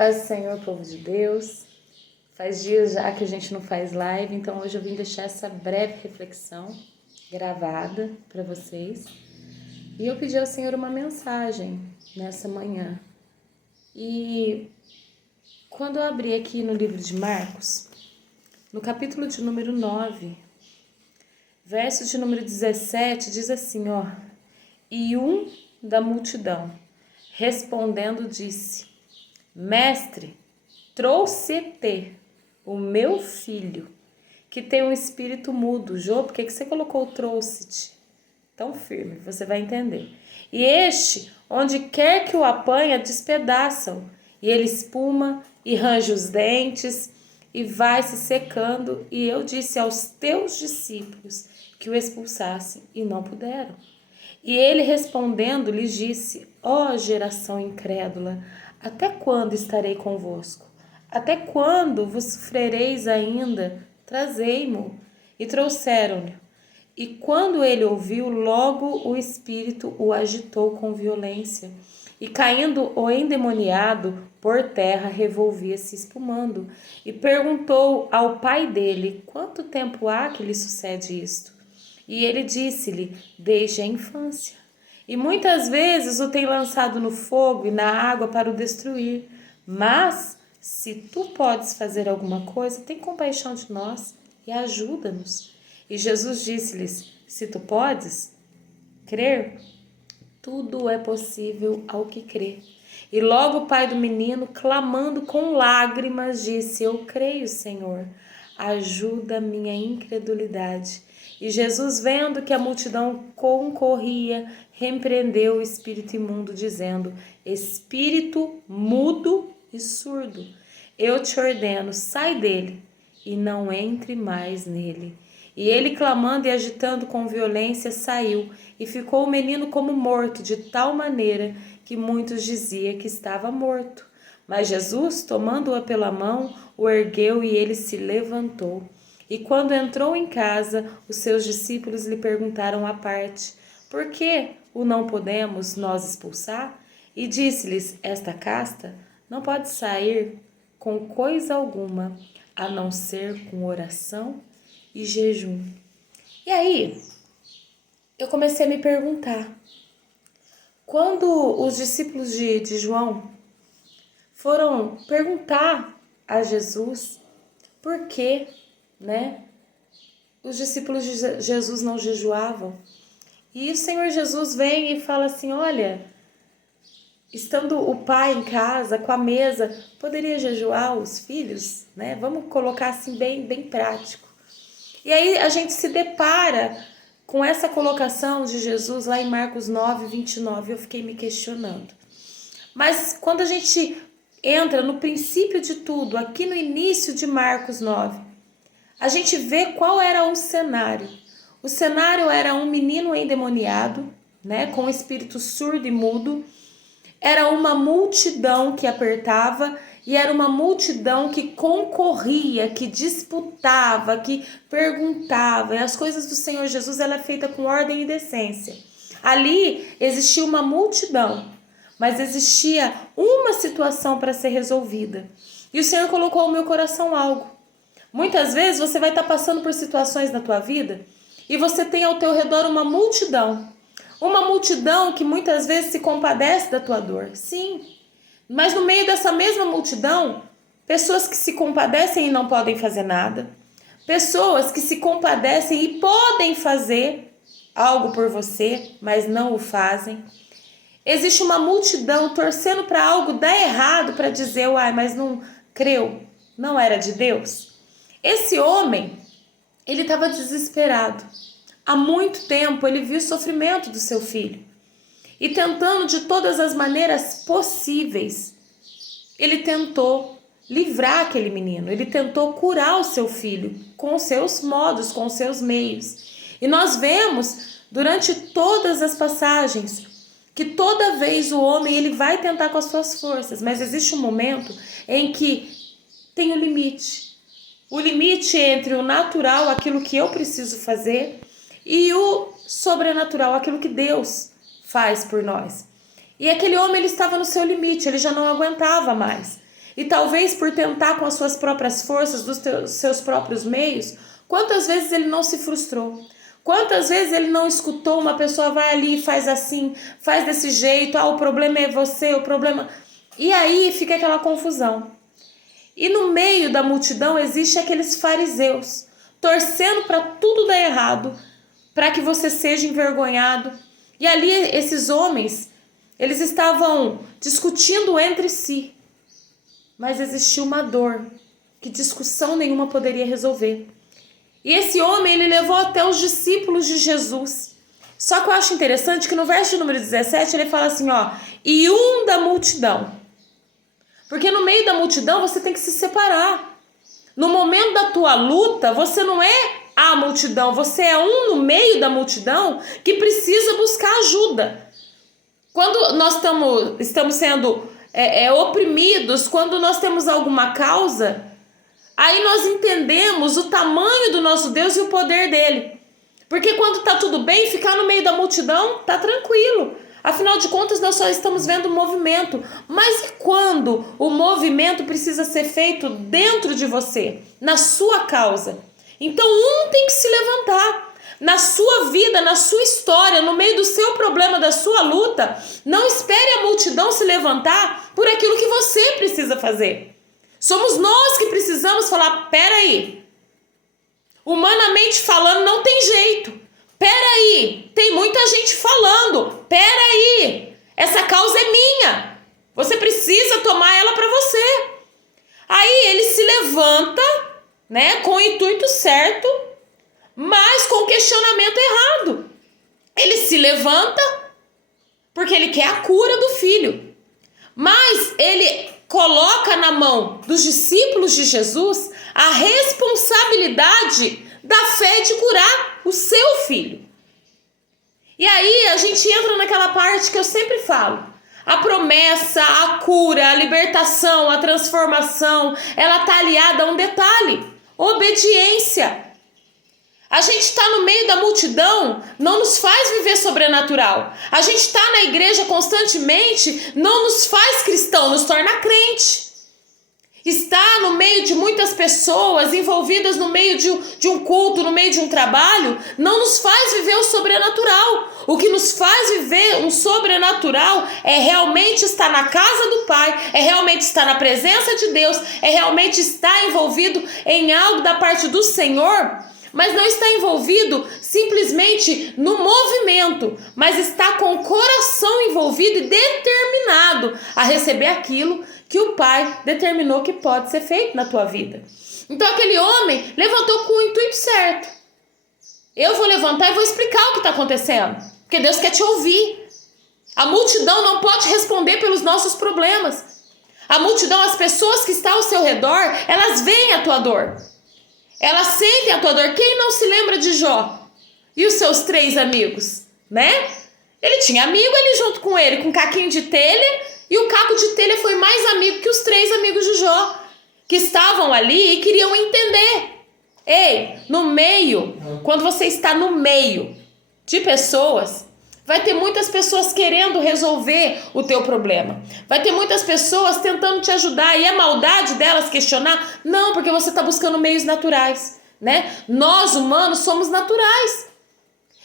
Paz do Senhor, povo de Deus. Faz dias já que a gente não faz live, então hoje eu vim deixar essa breve reflexão gravada para vocês. E eu pedi ao Senhor uma mensagem nessa manhã. E quando eu abri aqui no livro de Marcos, no capítulo de número 9, verso de número 17, diz assim, ó: E um da multidão, respondendo, disse: Mestre, trouxe-te o meu filho, que tem um espírito mudo. Jô, por que você colocou trouxe-te tão firme? Você vai entender. E este, onde quer que o apanha, despedaça-o, e ele espuma e range os dentes e vai se secando. E eu disse aos teus discípulos que o expulsassem, e não puderam. E ele respondendo lhes disse: Ó geração incrédula, até quando estarei convosco? Até quando vos sofrereis ainda? Trazei-mo. E trouxeram-lhe. E quando ele ouviu, logo o espírito o agitou com violência. E caindo o endemoniado por terra, revolvia-se espumando. E perguntou ao pai dele: Quanto tempo há que lhe sucede isto? E ele disse-lhe: Desde a infância. E muitas vezes o tem lançado no fogo e na água para o destruir. Mas, se tu podes fazer alguma coisa, tem compaixão de nós e ajuda-nos. E Jesus disse-lhes: Se tu podes crer, tudo é possível ao que crê. E logo o pai do menino, clamando com lágrimas, disse: Eu creio, Senhor, ajuda a minha incredulidade. E Jesus, vendo que a multidão concorria, repreendeu o espírito imundo, dizendo: Espírito mudo e surdo, eu te ordeno, sai dele e não entre mais nele. E ele, clamando e agitando com violência, saiu, e ficou o menino como morto, de tal maneira que muitos diziam que estava morto. Mas Jesus, tomando-o pela mão, o ergueu, e ele se levantou. E quando entrou em casa, os seus discípulos lhe perguntaram à parte: Por que o não podemos nós expulsar? E disse-lhes: Esta casta não pode sair com coisa alguma, a não ser com oração e jejum. E aí, eu comecei a me perguntar, quando os discípulos de João foram perguntar a Jesus por que, os discípulos de Jesus não jejuavam, e o Senhor Jesus vem e fala assim: olha, estando o pai em casa, com a mesa, poderia jejuar os filhos, né? Vamos colocar assim bem prático. E aí a gente se depara com essa colocação de Jesus lá em Marcos 9, 29, eu fiquei me questionando. Mas quando a gente entra no princípio de tudo, aqui no início de Marcos 9, a gente vê qual era o cenário. O cenário era um menino endemoniado, com um espírito surdo e mudo. Era uma multidão que apertava e era uma multidão que concorria, que disputava, que perguntava. E as coisas do Senhor Jesus, ela é feita com ordem e decência. Ali existia uma multidão, mas existia uma situação para ser resolvida. E o Senhor colocou no meu coração algo. Muitas vezes você vai estar passando por situações na tua vida e você tem ao teu redor uma multidão. Uma multidão que muitas vezes se compadece da tua dor, sim. Mas no meio dessa mesma multidão, pessoas que se compadecem e não podem fazer nada. Pessoas que se compadecem e podem fazer algo por você, mas não o fazem. Existe uma multidão torcendo para algo dar errado, para dizer: uai, mas não creu, não era de Deus. Esse homem, ele estava desesperado. Há muito tempo ele viu o sofrimento do seu filho. E tentando de todas as maneiras possíveis, ele tentou livrar aquele menino. Ele tentou curar o seu filho com os seus modos, com os seus meios. E nós vemos durante todas as passagens que toda vez o homem ele vai tentar com as suas forças. Mas existe um momento em que tem um limite. O limite entre o natural, aquilo que eu preciso fazer, e o sobrenatural, aquilo que Deus faz por nós. E aquele homem, ele estava no seu limite, ele já não aguentava mais. e talvez por tentar com as suas próprias forças, dos seus próprios meios, quantas vezes ele não se frustrou? Quantas vezes ele não escutou uma pessoa vai ali e faz assim, faz desse jeito, o problema é você, o problema... E aí fica aquela confusão. E no meio da multidão existe aqueles fariseus, torcendo para tudo dar errado, para que você seja envergonhado. E ali esses homens, eles estavam discutindo entre si, mas existia uma dor que discussão nenhuma poderia resolver. E esse homem, ele levou até os discípulos de Jesus. Só que eu acho interessante que no verso número 17 ele fala assim, e um da multidão. Porque no meio da multidão você tem que se separar. No momento da tua luta, você não é a multidão, você é um no meio da multidão que precisa buscar ajuda. Quando nós estamos sendo oprimidos, quando nós temos alguma causa, aí nós entendemos o tamanho do nosso Deus e o poder dele. Porque quando tá tudo bem, ficar no meio da multidão tá tranquilo. Afinal de contas, nós só estamos vendo o movimento. Mas e quando o movimento precisa ser feito dentro de você, na sua causa? Então um tem que se levantar. Na sua vida, na sua história, no meio do seu problema, da sua luta, não espere a multidão se levantar por aquilo que você precisa fazer. Somos nós que precisamos falar, peraí, humanamente falando não tem jeito. Peraí, tem muita gente falando. Peraí, essa causa é minha. Você precisa tomar ela para você. Aí ele se levanta, com o intuito certo, mas com o questionamento errado. Ele se levanta porque ele quer a cura do filho. Mas ele coloca na mão dos discípulos de Jesus a responsabilidade da fé de curar o seu filho. E aí a gente entra naquela parte que eu sempre falo. A promessa, a cura, a libertação, a transformação, ela está aliada a um detalhe: obediência. A gente está no meio da multidão, não nos faz viver sobrenatural. A gente está na igreja constantemente, não nos faz cristão, nos torna crente. Estar no meio de muitas pessoas, envolvidas no meio de um culto, no meio de um trabalho, não nos faz viver o sobrenatural. O que nos faz viver um sobrenatural é realmente estar na casa do Pai, é realmente estar na presença de Deus, é realmente estar envolvido em algo da parte do Senhor, mas não está envolvido simplesmente no movimento, mas está com o coração envolvido e determinado a receber aquilo que o Pai determinou que pode ser feito na tua vida. Então aquele homem levantou com o intuito certo. Eu vou levantar e vou explicar o que está acontecendo, porque Deus quer te ouvir. A multidão não pode responder pelos nossos problemas. A multidão, as pessoas que estão ao seu redor, elas veem a tua dor. Elas sentem a tua dor. Quem não se lembra de Jó? E os seus 3 amigos, Ele tinha amigo ali junto com ele, com caquinho de telha, e o caco de telha foi mais amigo que os 3 amigos de Jó, que estavam ali e queriam entender. Ei, no meio, quando você está no meio de pessoas, vai ter muitas pessoas querendo resolver o teu problema. Vai ter muitas pessoas tentando te ajudar. E a maldade delas questionar? Não, porque você está buscando meios naturais, Nós, humanos, somos naturais.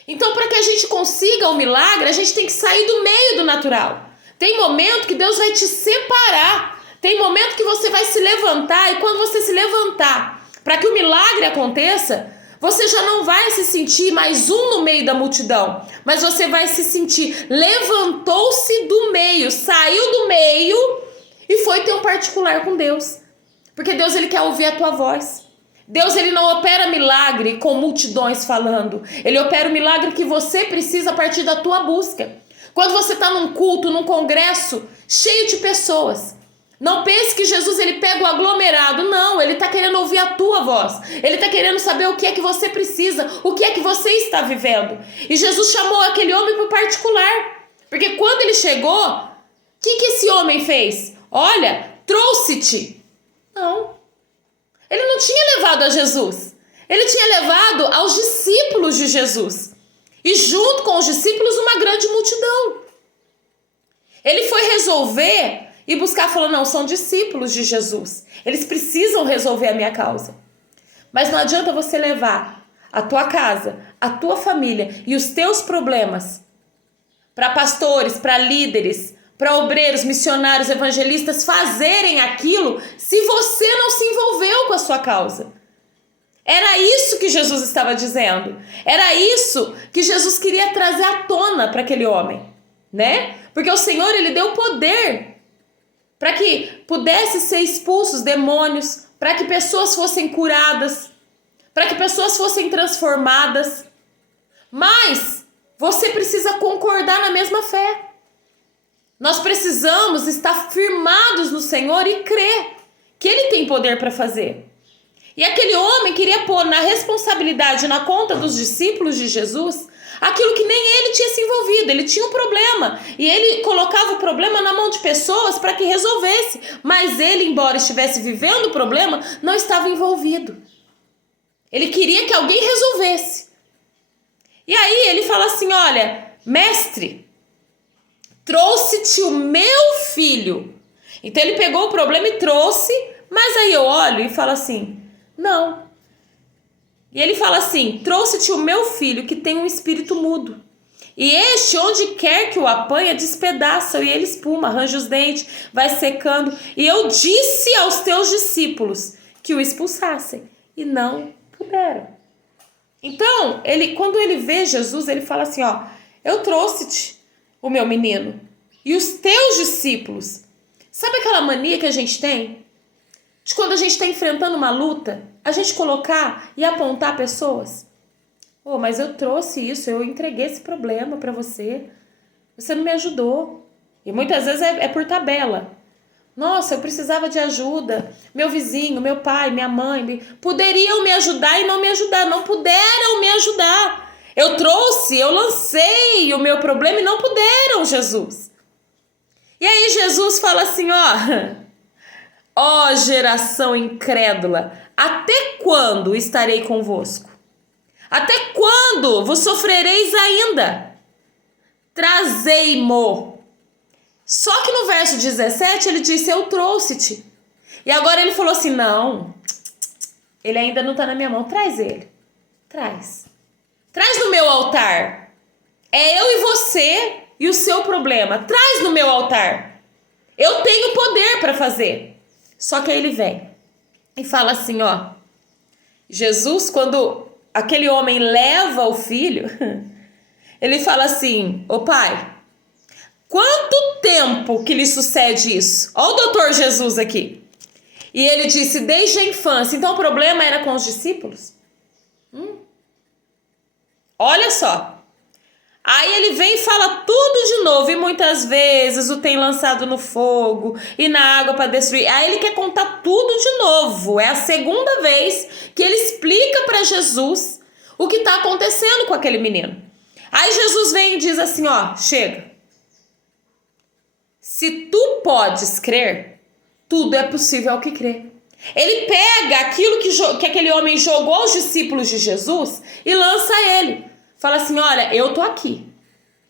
Então, para que a gente consiga o milagre, a gente tem que sair do meio do natural. Tem momento que Deus vai te separar. Tem momento que você vai se levantar. E quando você se levantar, para que o milagre aconteça, você já não vai se sentir mais um no meio da multidão, mas você vai se sentir, levantou-se do meio, saiu do meio e foi ter um particular com Deus. Porque Deus, ele quer ouvir a tua voz. Deus, ele não opera milagre com multidões falando. Ele opera o milagre que você precisa a partir da tua busca. Quando você está num culto, num congresso, cheio de pessoas, não pense que Jesus, ele pega o aglomerado. Não, ele está querendo ouvir a tua voz. Ele está querendo saber o que é que você precisa, o que é que você está vivendo. E Jesus chamou aquele homem para o particular. Porque quando ele chegou, o que esse homem fez? Olha, trouxe-te. Não. Ele não tinha levado a Jesus. Ele tinha levado aos discípulos de Jesus. E junto com os discípulos, uma grande multidão. Ele foi resolver e buscar, falou, não, são discípulos de Jesus. Eles precisam resolver a minha causa. Mas não adianta você levar a tua casa, a tua família e os teus problemas para pastores, para líderes, para obreiros, missionários, evangelistas fazerem aquilo se você não se envolveu com a sua causa. Era isso que Jesus estava dizendo. Era isso que Jesus queria trazer à tona para aquele homem, né? Porque o Senhor, ele deu poder para que pudesse ser expulsos demônios, para que pessoas fossem curadas, para que pessoas fossem transformadas. Mas você precisa concordar na mesma fé. Nós precisamos estar firmados no Senhor e crer que Ele tem poder para fazer. E aquele homem queria pôr na responsabilidade, na conta dos discípulos de Jesus, aquilo que nem ele tinha se envolvido. Ele tinha um problema e ele colocava o problema na mão de pessoas para que resolvesse. Mas ele, embora estivesse vivendo o problema, não estava envolvido. Ele queria que alguém resolvesse. E aí ele fala assim, olha, mestre, trouxe-te o meu filho. Então ele pegou o problema e trouxe, mas aí eu olho e falo assim, não. E ele fala assim, trouxe-te o meu filho que tem um espírito mudo. E este, onde quer que o apanha, despedaça e ele espuma, arranja os dentes, vai secando. E eu disse aos teus discípulos que o expulsassem e não puderam. Então, quando ele vê Jesus, ele fala assim, ó, eu trouxe-te o meu menino e os teus discípulos. Sabe aquela mania que a gente tem? De quando a gente está enfrentando uma luta, a gente colocar e apontar pessoas. Oh, mas eu trouxe isso, eu entreguei esse problema para você. Você não me ajudou. E muitas vezes é por tabela. Nossa, eu precisava de ajuda. Meu vizinho, meu pai, minha mãe poderiam me ajudar e não me ajudar. Não puderam me ajudar. Eu trouxe, eu lancei o meu problema e não puderam, Jesus. E aí Jesus fala assim, ó geração incrédula, até quando estarei convosco? Até quando vos sofrereis ainda? Trazei-mo. Só que no verso 17 ele disse, eu trouxe-te. E agora ele falou assim, não, ele ainda não está na minha mão, traz ele. Traz no meu altar. É eu e você e o seu problema. Traz no meu altar. Eu tenho poder para fazer. Só que aí ele vem e fala assim, Jesus, quando aquele homem leva o filho, ele fala assim, ô pai, quanto tempo que lhe sucede isso? Olha o doutor Jesus aqui. E ele disse, desde a infância. Então o problema era com os discípulos? Olha só. Aí ele vem e fala tudo de novo. E muitas vezes o tem lançado no fogo e na água para destruir. Aí ele quer contar tudo de novo. É a segunda vez que ele explica para Jesus o que está acontecendo com aquele menino. Aí Jesus vem e diz assim, chega. Se tu podes crer, tudo é possível ao que crê. Ele pega aquilo que aquele homem jogou aos discípulos de Jesus e lança a ele. Fala assim, olha, eu tô aqui.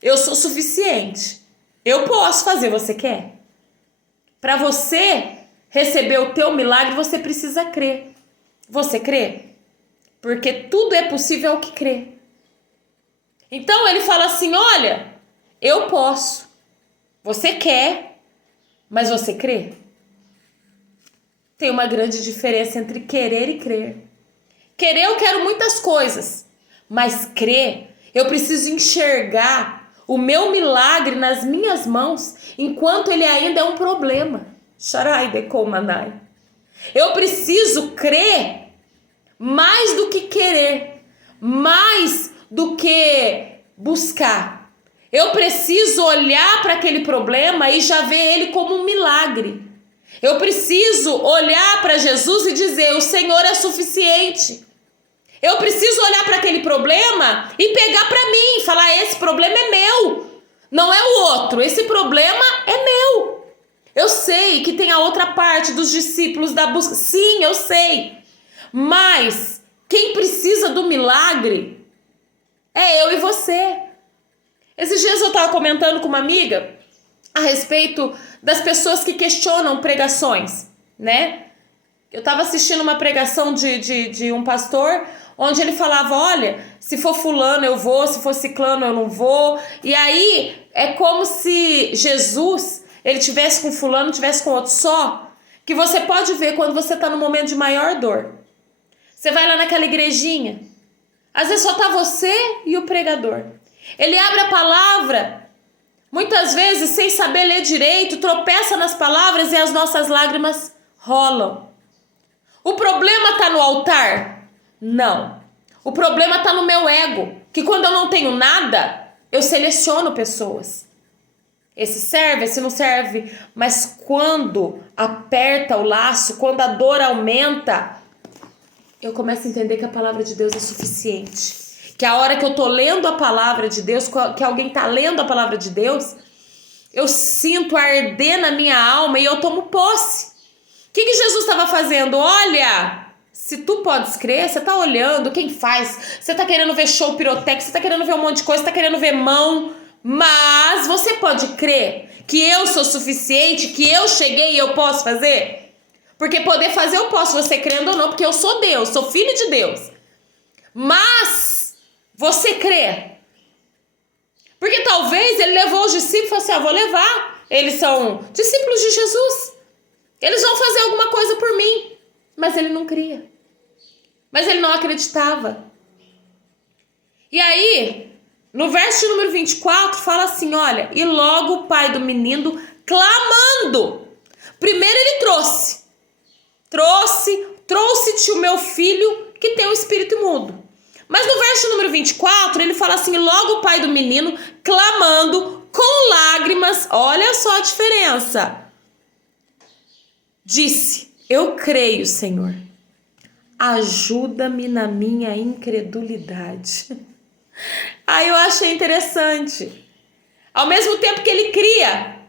Eu sou suficiente. Eu posso fazer, você quer? Para você receber o teu milagre, você precisa crer. Você crê? Porque tudo é possível ao que crê. Então ele fala assim, olha, eu posso. Você quer, mas você crê? Tem uma grande diferença entre querer e crer. Querer, eu quero muitas coisas, mas crer, eu preciso enxergar o meu milagre nas minhas mãos enquanto ele ainda é um problema. Eu preciso crer mais do que querer, mais do que buscar. Eu preciso olhar para aquele problema e já ver ele como um milagre. Eu preciso olhar para Jesus e dizer, o Senhor é suficiente. Eu preciso olhar para aquele problema e pegar para mim, falar, esse problema é meu, não é o outro, esse problema é meu. Eu sei que tem a outra parte dos discípulos da busca, sim, eu sei, mas quem precisa do milagre é eu e você. Esses dias eu estava comentando com uma amiga a respeito das pessoas que questionam pregações, né? Eu estava assistindo uma pregação de um pastor, onde ele falava, olha, se for fulano eu vou, se for ciclano eu não vou. E aí é como se Jesus, ele tivesse com fulano, tivesse com outro só, que você pode ver quando você está no momento de maior dor. Você vai lá naquela igrejinha, às vezes só tá você e o pregador. Ele abre a palavra, muitas vezes sem saber ler direito, tropeça nas palavras e as nossas lágrimas rolam. O problema está no altar? Não. O problema está no meu ego, que quando eu não tenho nada, eu seleciono pessoas. Esse serve, esse não serve. Mas quando aperta o laço, quando a dor aumenta, eu começo a entender que a palavra de Deus é suficiente. Que a hora que eu tô lendo a palavra de Deus, que alguém tá lendo a palavra de Deus, eu sinto arder na minha alma e eu tomo posse. O que Jesus estava fazendo? Olha, se tu podes crer, você tá olhando quem faz, você tá querendo ver show pirotécnico, você tá querendo ver um monte de coisa, você tá querendo ver mão, mas você pode crer que eu sou suficiente, que eu cheguei e eu posso fazer? Porque poder fazer eu posso, você crendo ou não, porque eu sou Deus, sou filho de Deus. Mas você crê? Porque talvez ele levou os discípulos e falou assim, vou levar, eles são discípulos de Jesus. Eles vão fazer alguma coisa por mim. Mas ele não cria. Mas ele não acreditava. E aí, no verso número 24, fala assim, olha, e logo o pai do menino clamando. Primeiro ele trouxe-te o meu filho que tem um espírito imundo. Mas no verso número 24, ele fala assim, logo o pai do menino clamando com lágrimas, olha só a diferença. Disse, eu creio, Senhor, ajuda-me na minha incredulidade. Aí eu achei interessante. Ao mesmo tempo que ele cria,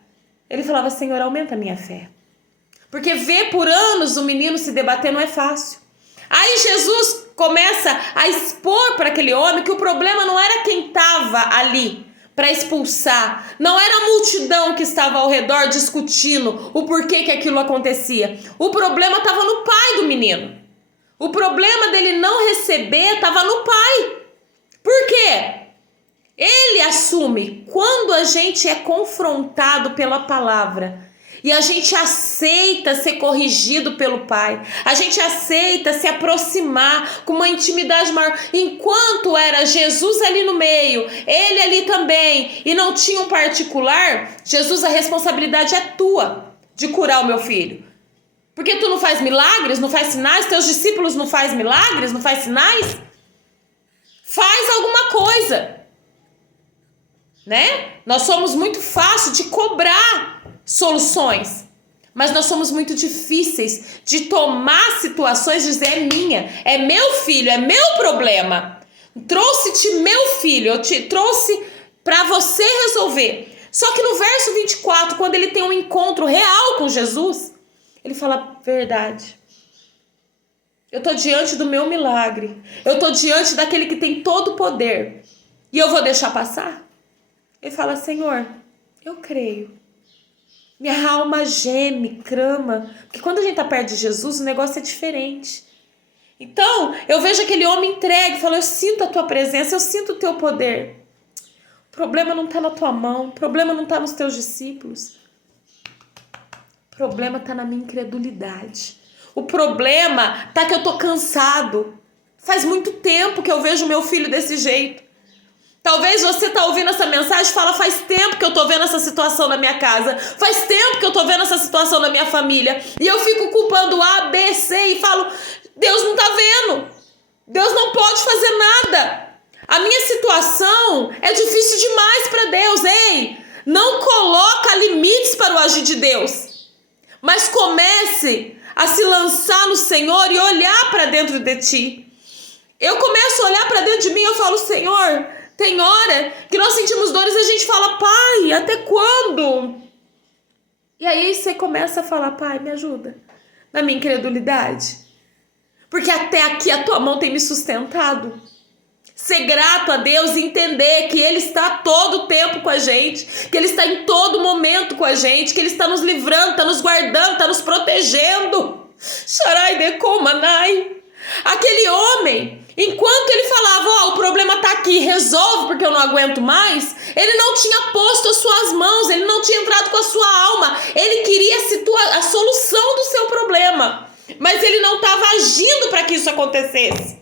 ele falava, Senhor, aumenta a minha fé. Porque ver por anos o menino se debater não é fácil. Aí Jesus começa a expor para aquele homem que o problema não era quem estava ali para expulsar. Não era a multidão que estava ao redor discutindo o porquê que aquilo acontecia. O problema estava no pai do menino. O problema dele não receber estava no pai. Por quê? Ele assume quando a gente é confrontado pela palavra e a gente aceita ser corrigido pelo Pai, a gente aceita se aproximar com uma intimidade maior. Enquanto era Jesus ali no meio, ele ali também, e não tinha um particular, Jesus, a responsabilidade é tua de curar o meu filho. Porque tu não faz milagres, não faz sinais, teus discípulos não fazem milagres, não faz sinais? Faz alguma coisa. Né? Nós somos muito fáceis de cobrar soluções, mas nós somos muito difíceis de tomar situações e dizer, é minha, é meu filho, é meu problema. Trouxe-te meu filho, eu te trouxe para você resolver. Só que no verso 24, quando ele tem um encontro real com Jesus, ele fala, verdade. Eu tô diante do meu milagre, eu tô diante daquele que tem todo o poder, e eu vou deixar passar? Ele fala, Senhor, eu creio. Minha alma geme, clama. Porque quando a gente está perto de Jesus, o negócio é diferente. Então, eu vejo aquele homem entregue, fala, eu sinto a tua presença, eu sinto o teu poder. O problema não está na tua mão, o problema não está nos teus discípulos. O problema está na minha incredulidade. O problema está que eu estou cansado. Faz muito tempo que eu vejo meu filho desse jeito. Talvez você tá ouvindo essa mensagem e fala, faz tempo que eu tô vendo essa situação na minha casa, faz tempo que eu tô vendo essa situação na minha família, e eu fico culpando A, B, C e falo, Deus não tá vendo, Deus não pode fazer nada, a minha situação é difícil demais para Deus. Ei, não coloca limites para o agir de Deus, mas comece a se lançar no Senhor e olhar para dentro de ti. Eu começo a olhar para dentro de mim e eu falo, Senhor, tem hora que nós sentimos dores e a gente fala, Pai, até quando? E aí você começa a falar, Pai, me ajuda na minha incredulidade. Porque até aqui a tua mão tem me sustentado. Ser grato a Deus e entender que Ele está todo o tempo com a gente, que Ele está em todo momento com a gente, que Ele está nos livrando, está nos guardando, está nos protegendo. Sharai Deko Manai. Aquele homem, enquanto ele falava, o problema está aqui, resolve porque eu não aguento mais, ele não tinha posto as suas mãos, ele não tinha entrado com a sua alma, ele queria a solução do seu problema, mas ele não estava agindo para que isso acontecesse.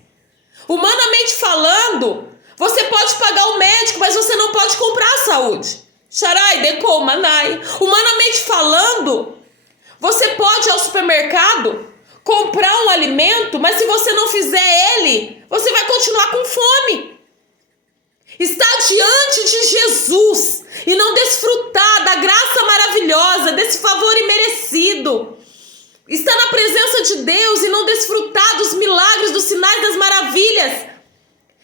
Humanamente falando, você pode pagar o médico, mas você não pode comprar a saúde. Sharai Deko Manai. Humanamente falando, você pode ir ao supermercado comprar um alimento, mas se você não fizer ele, você vai continuar com fome. Estar diante de Jesus e não desfrutar da graça maravilhosa, desse favor imerecido. Estar na presença de Deus e não desfrutar dos milagres, dos sinais, das maravilhas.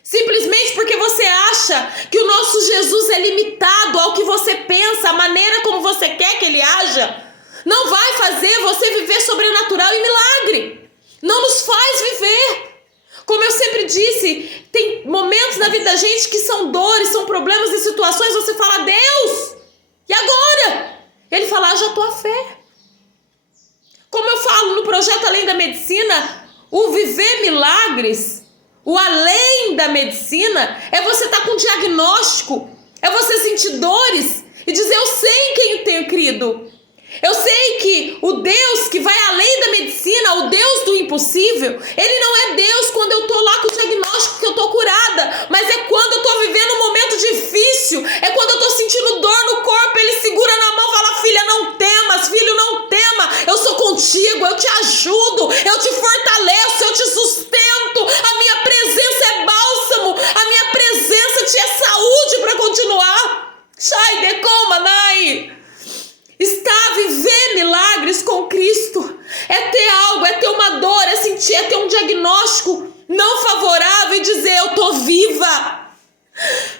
Simplesmente porque você acha que o nosso Jesus é limitado ao que você pensa, a maneira como você quer que ele haja, não vai fazer você viver sobrenatural e milagre. Não nos faz viver. Como eu sempre disse, tem momentos na vida da gente que são dores, são problemas e situações, você fala, Deus, e agora? Ele fala, haja a tua fé. Como eu falo no projeto Além da Medicina, o viver milagres, o além da medicina, é você estar com diagnóstico, é você sentir dores e dizer, eu sei em quem eu tenho crido. Eu sei que o Deus que vai além da medicina, o Deus do impossível, ele não é Deus quando eu tô lá com o diagnóstico que eu tô curada, mas é quando eu tô vivendo um momento difícil, é quando eu tô sentindo dor no corpo, ele segura na mão e fala, filha, não temas, filho, não tema, eu sou contigo, eu te ajudo, eu te fortaleço, eu te sustento, a minha presença é bálsamo, a minha presença te é saúde para continuar. Shai Deko Manai. Está a viver milagres com Cristo, é ter algo, é ter uma dor, é sentir, é ter um diagnóstico não favorável e dizer, eu tô viva.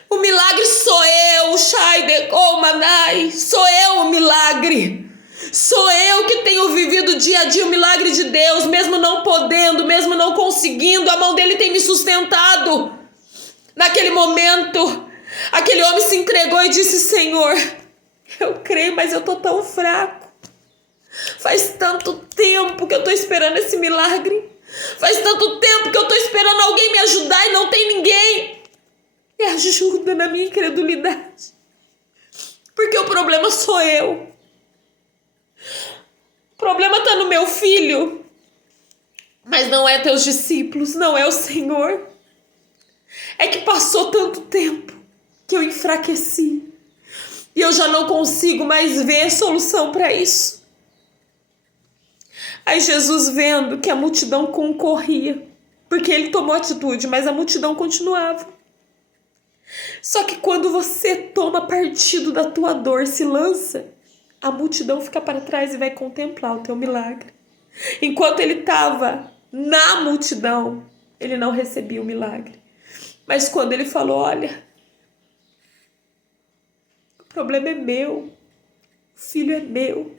O milagre sou eu, Shai Deko Manai, sou eu o milagre. Sou eu que tenho vivido dia a dia o milagre de Deus, mesmo não podendo, mesmo não conseguindo, a mão dele tem me sustentado. Naquele momento, aquele homem se entregou e disse, Senhor, eu creio, mas eu tô tão fraco. Faz tanto tempo que eu tô esperando esse milagre. Faz tanto tempo que eu tô esperando alguém me ajudar e não tem ninguém. Me ajuda na minha incredulidade. Porque o problema sou eu. O problema tá no meu filho. Mas não é teus discípulos, não é o Senhor. É que passou tanto tempo que eu enfraqueci. E eu já não consigo mais ver solução para isso. Aí Jesus, vendo que a multidão concorria, porque ele tomou atitude, mas a multidão continuava. Só que quando você toma partido da tua dor, se lança, a multidão fica para trás e vai contemplar o teu milagre. Enquanto ele estava na multidão, ele não recebia o milagre. Mas quando ele falou, olha, o problema é meu, o filho é meu,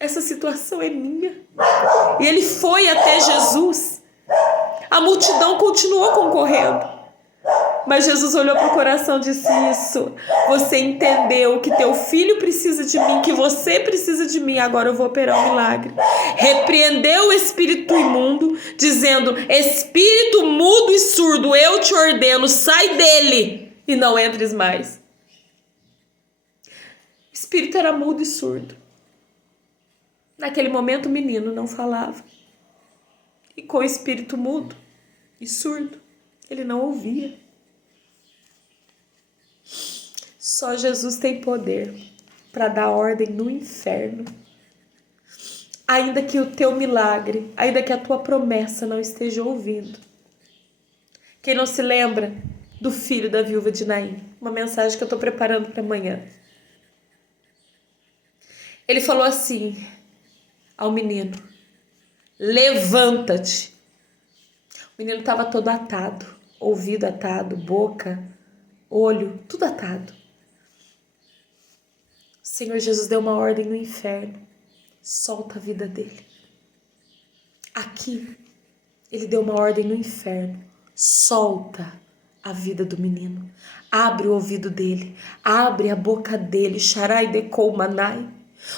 essa situação é minha. E ele foi até Jesus. A multidão continuou concorrendo. Mas Jesus olhou para o coração e disse, isso, você entendeu que teu filho precisa de mim, que você precisa de mim, agora eu vou operar um milagre. Repreendeu o espírito imundo, dizendo, espírito mudo e surdo, eu te ordeno, sai dele e não entres mais. O espírito era mudo e surdo. Naquele momento o menino não falava. E com o espírito mudo e surdo, ele não ouvia. Só Jesus tem poder para dar ordem no inferno. Ainda que o teu milagre, ainda que a tua promessa não esteja ouvindo. Quem não se lembra do filho da viúva de Naim? Uma mensagem que eu estou preparando para amanhã. Ele falou assim ao menino, levanta-te. O menino estava todo atado, ouvido atado, boca, olho, tudo atado. O Senhor Jesus deu uma ordem no inferno, solta a vida dele. Aqui, ele deu uma ordem no inferno, solta a vida do menino. Abre o ouvido dele, abre a boca dele, Sharai Dekou Manai.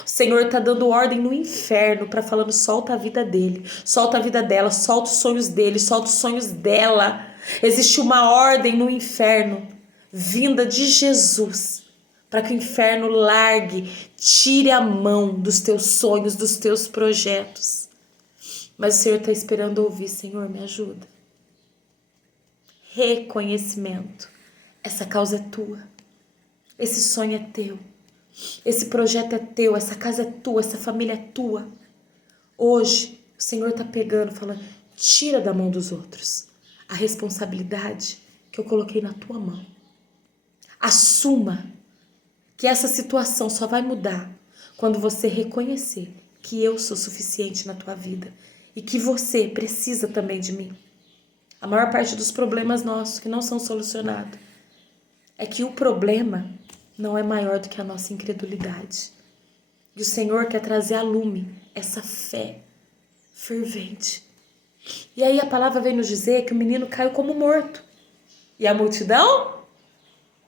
O Senhor está dando ordem no inferno para falando, solta a vida dele, solta a vida dela, solta os sonhos dele, solta os sonhos dela. Existe uma ordem no inferno, vinda de Jesus, para que o inferno largue, tire a mão dos teus sonhos, dos teus projetos. Mas o Senhor está esperando ouvir, Senhor, me ajuda. Reconhecimento. Essa causa é tua, esse sonho é teu, esse projeto é teu, essa casa é tua, essa família é tua. Hoje o Senhor está pegando, falando, tira da mão dos outros a responsabilidade que eu coloquei na tua mão. Assuma que essa situação só vai mudar quando você reconhecer que eu sou suficiente na tua vida e que você precisa também de mim. A maior parte dos problemas nossos que não são solucionados é que o problema não é maior do que a nossa incredulidade. E o Senhor quer trazer a lume essa fé fervente. E aí a palavra vem nos dizer que o menino caiu como morto. E a multidão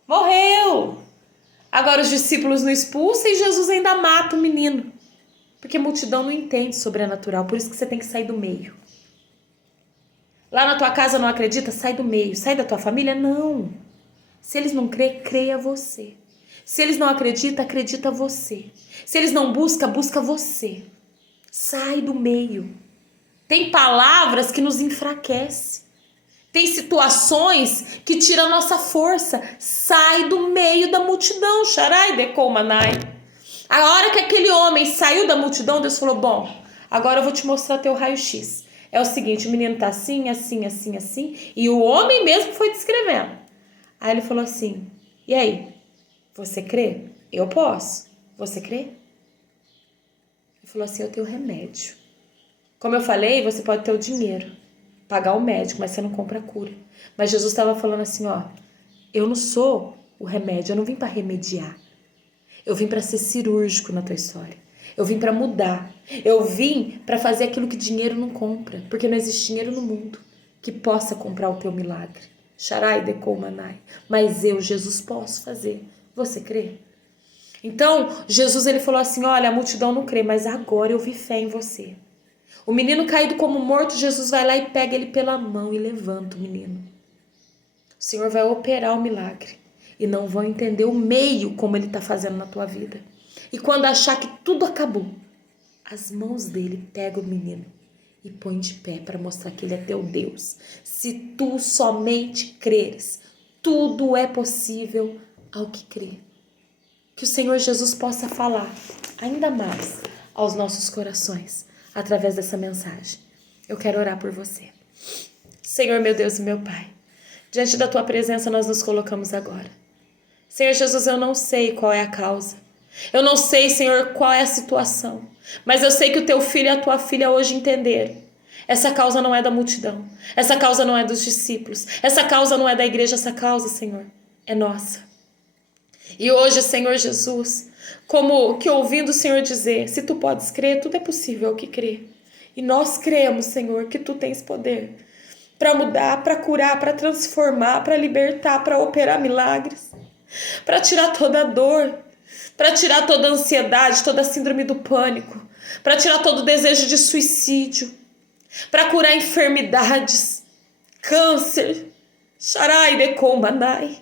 morreu. Agora os discípulos não expulsam e Jesus ainda mata o menino. Porque a multidão não entende sobrenatural. Por isso que você tem que sair do meio. Lá na tua casa não acredita? Sai do meio. Sai da tua família? Não. Se eles não crêem, creia você. Se eles não acreditam, acredita você. Se eles não buscam, busca você. Sai do meio. Tem palavras que nos enfraquecem. Tem situações que tiram a nossa força. Sai do meio da multidão. Sharai Dekou Manai. A hora que aquele homem saiu da multidão, Deus falou, bom, agora eu vou te mostrar teu raio-x. É o seguinte, o menino tá assim, assim, assim, assim. E o homem mesmo foi descrevendo. Aí ele falou assim, e aí, você crê? Eu posso. Você crê? Ele falou assim, eu tenho remédio. Como eu falei, você pode ter o dinheiro, pagar o médico, mas você não compra a cura. Mas Jesus estava falando assim, ó, eu não sou o remédio, eu não vim para remediar. Eu vim para ser cirúrgico na tua história. Eu vim para mudar. Eu vim para fazer aquilo que dinheiro não compra, porque não existe dinheiro no mundo que possa comprar o teu milagre. Sharai Dekou Manai. Mas eu, Jesus, posso fazer. Você crê? Então, Jesus ele falou assim, olha, a multidão não crê, mas agora eu vi fé em você. O menino caído como morto, Jesus vai lá e pega ele pela mão e levanta o menino. O Senhor vai operar o milagre. E não vão entender o meio como ele está fazendo na tua vida. E quando achar que tudo acabou, as mãos dele pegam o menino e põe de pé para mostrar que ele é teu Deus. Se tu somente creres, tudo é possível ao que crê. Que o Senhor Jesus possa falar ainda mais aos nossos corações através dessa mensagem. Eu quero orar por você. Senhor, meu Deus e meu Pai, diante da tua presença nós nos colocamos agora. Senhor Jesus, eu não sei qual é a causa. Eu não sei, Senhor, qual é a situação. Mas eu sei que o teu filho e a tua filha hoje entenderam. Essa causa não é da multidão. Essa causa não é dos discípulos. Essa causa não é da igreja. Essa causa, Senhor, é nossa. E hoje, Senhor Jesus, como que ouvindo o Senhor dizer, se tu podes crer, tudo é possível ao que crê. E nós cremos, Senhor, que tu tens poder para mudar, para curar, para transformar, para libertar, para operar milagres, para tirar toda a dor, para tirar toda a ansiedade, toda a síndrome do pânico, para tirar todo o desejo de suicídio, para curar enfermidades, câncer, Sharai Dekou Manai.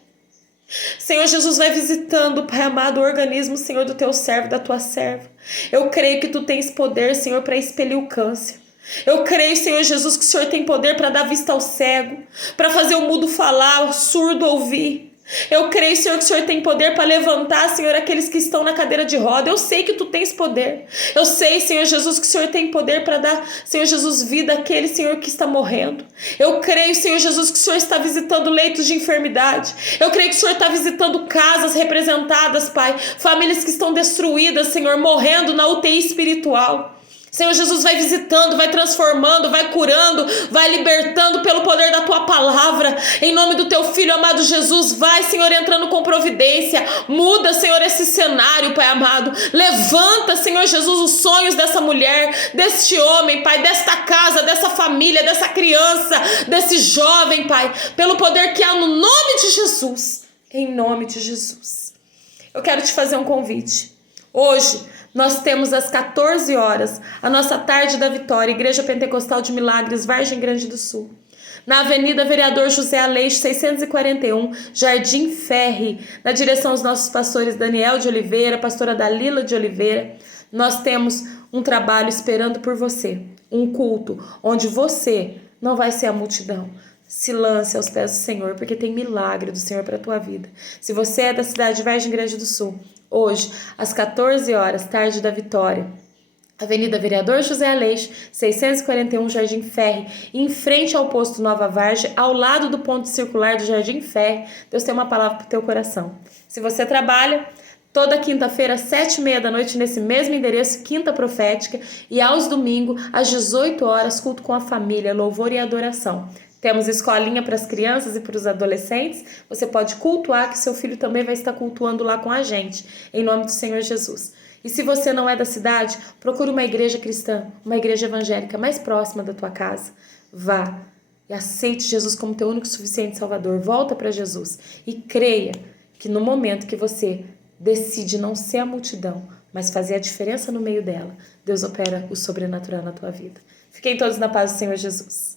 Senhor Jesus, vai visitando, Pai amado, o organismo, Senhor, do teu servo, da tua serva. Eu creio que tu tens poder, Senhor, para expelir o câncer. Eu creio, Senhor Jesus, que o Senhor tem poder para dar vista ao cego, para fazer o mudo falar, o surdo ouvir. Eu creio, Senhor, que o Senhor tem poder para levantar, Senhor, aqueles que estão na cadeira de roda. Eu sei que tu tens poder. Eu sei, Senhor Jesus, que o Senhor tem poder para dar, Senhor Jesus, vida àquele, Senhor, que está morrendo. Eu creio, Senhor Jesus, que o Senhor está visitando leitos de enfermidade. Eu creio que o Senhor está visitando casas representadas, Pai. Famílias que estão destruídas, Senhor, morrendo na UTI espiritual. Senhor Jesus, vai visitando, vai transformando, vai curando, vai libertando pelo poder da tua palavra. Em nome do teu filho amado Jesus, vai, Senhor, entrando com providência. Muda, Senhor, esse cenário, Pai amado. Levanta, Senhor Jesus, os sonhos dessa mulher, deste homem, Pai, desta casa, dessa família, dessa criança, desse jovem, Pai, pelo poder que há no nome de Jesus. Em nome de Jesus. Eu quero te fazer um convite. Hoje, nós temos às 14 horas a nossa Tarde da Vitória, Igreja Pentecostal de Milagres, Vargem Grande do Sul. Na Avenida Vereador José Aleixo, 641, Jardim Ferri, na direção aos nossos pastores Daniel de Oliveira, pastora Dalila de Oliveira. Nós temos um trabalho esperando por você, um culto onde você não vai ser a multidão. Se lance aos pés do Senhor, porque tem milagre do Senhor para a tua vida. Se você é da cidade de Vargem Grande do Sul, hoje, às 14 horas, Tarde da Vitória, Avenida Vereador José Aleixo, 641, Jardim Ferri, em frente ao posto Nova Vargem, ao lado do ponto circular do Jardim Ferri. Deus tem uma palavra para o teu coração. Se você trabalha, toda quinta-feira, às 7h30 da noite, nesse mesmo endereço, Quinta Profética, e aos domingos, às 18 horas, culto com a família, louvor e adoração. Temos escolinha para as crianças e para os adolescentes. Você pode cultuar, que seu filho também vai estar cultuando lá com a gente, em nome do Senhor Jesus. E se você não é da cidade, procure uma igreja cristã, uma igreja evangélica mais próxima da tua casa. Vá e aceite Jesus como teu único e suficiente Salvador. Volta para Jesus e creia que no momento que você decide não ser a multidão, mas fazer a diferença no meio dela, Deus opera o sobrenatural na tua vida. Fiquem todos na paz do Senhor Jesus.